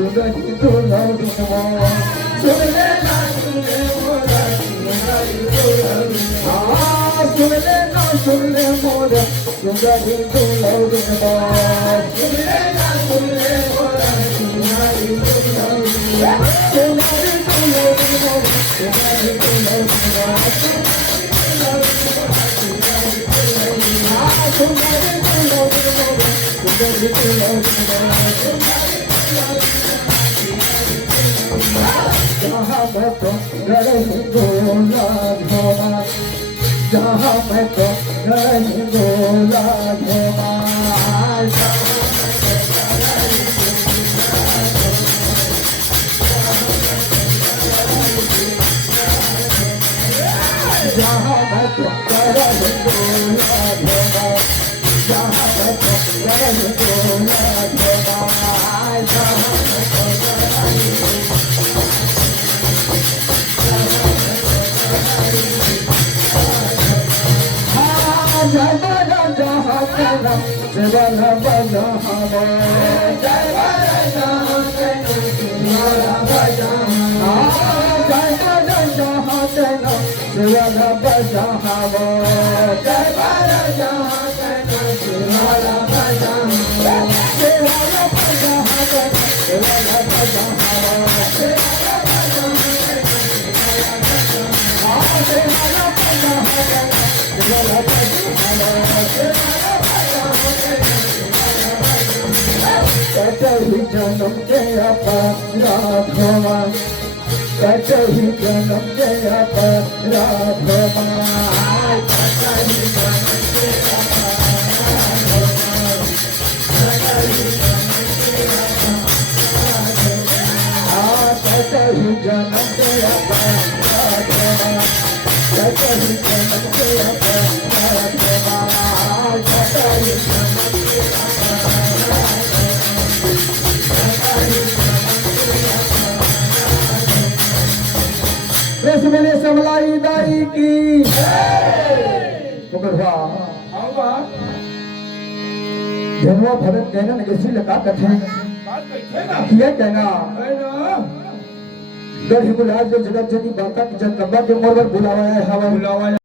सुंदरी दुल्हन सुन लेना मोरा सुंदरी दुल्हन सुन लेना सुन ले मोरा सुंदरी दुल्हन सुन लेना सुन ले मोरा सुंदरी दुल्हन सुंदरी दुल्हन सुंदरी दुल्हन जहाँ मैं तो नहीं बोला धोमा जहाँ मैं तो नहीं बोला धोमा जहाँ मैं तो नहीं बोला धोमा जहाँ मैं तो नहीं बोला धोमा जय बड़ा जहाँ तेरा शिवला बजा हवा जय बड़ा जहाँ तेरा शिवला बजा जय बड़ा जहाँ तेरा शिवला बजा हवा जय बड़ा जहाँ तेरा शिवला बजा शिवला बजा हवा शिवला बजा हवा शिवला बजा कटही जन्म के अपराधवा कटही जन्म के अपराधवा कटही जन्म के कटही जन्म के अपराधवा कटही जन्म के अपराधवा कटही जन्म मेरे समलाई दाई की मुकरवा आवा जनवा भरत कहना नगेसी लगा कथे बात कहना किया कहना गढ़ बुला जो जगत जनी बाका की जन लंबा के मोर बुलावा है हवा बुलावा